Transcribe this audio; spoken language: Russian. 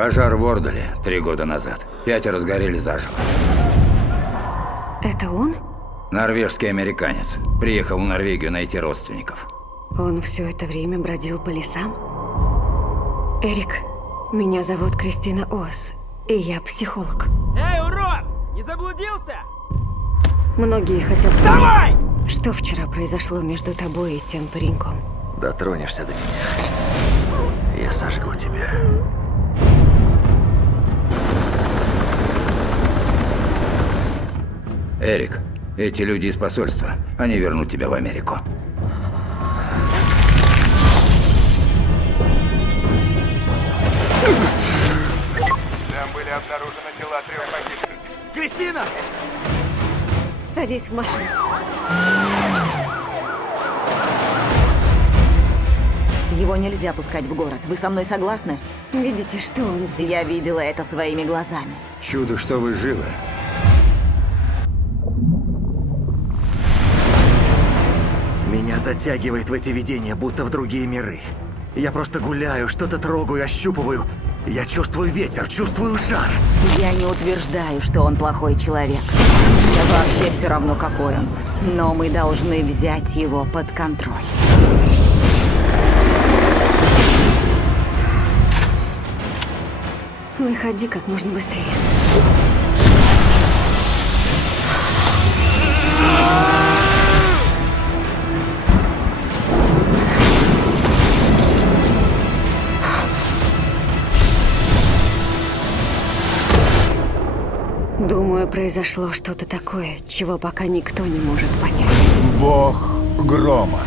Пожар в Ордале 3 года назад. 5 сгорели заживо. Это он? Норвежский американец. Приехал в Норвегию найти родственников. Он все это время бродил по лесам? Эрик, меня зовут Кристина Ос, и я психолог. Эй, урод! Не заблудился? Многие хотят Давай! понять, что вчера произошло между тобой и тем пареньком. Дотронешься до меня, я сожгу тебя. Эрик, эти люди из посольства. Они вернут тебя в Америку. Там были обнаружены тела 3 погибших. Кристина! Садись в машину. Его нельзя пускать в город. Вы со мной согласны? Видите, что он сделал? Я видела это своими глазами. Чудо, что вы живы. Меня затягивает в эти видения, будто в другие миры. Я просто гуляю, что-то трогаю, ощупываю. Я чувствую ветер, чувствую жар. Я не утверждаю, что он плохой человек. Да вообще все равно, какой он. Но мы должны взять его под контроль. Выходи как можно быстрее. Думаю, произошло что-то такое, чего пока никто не может понять. Бог грома.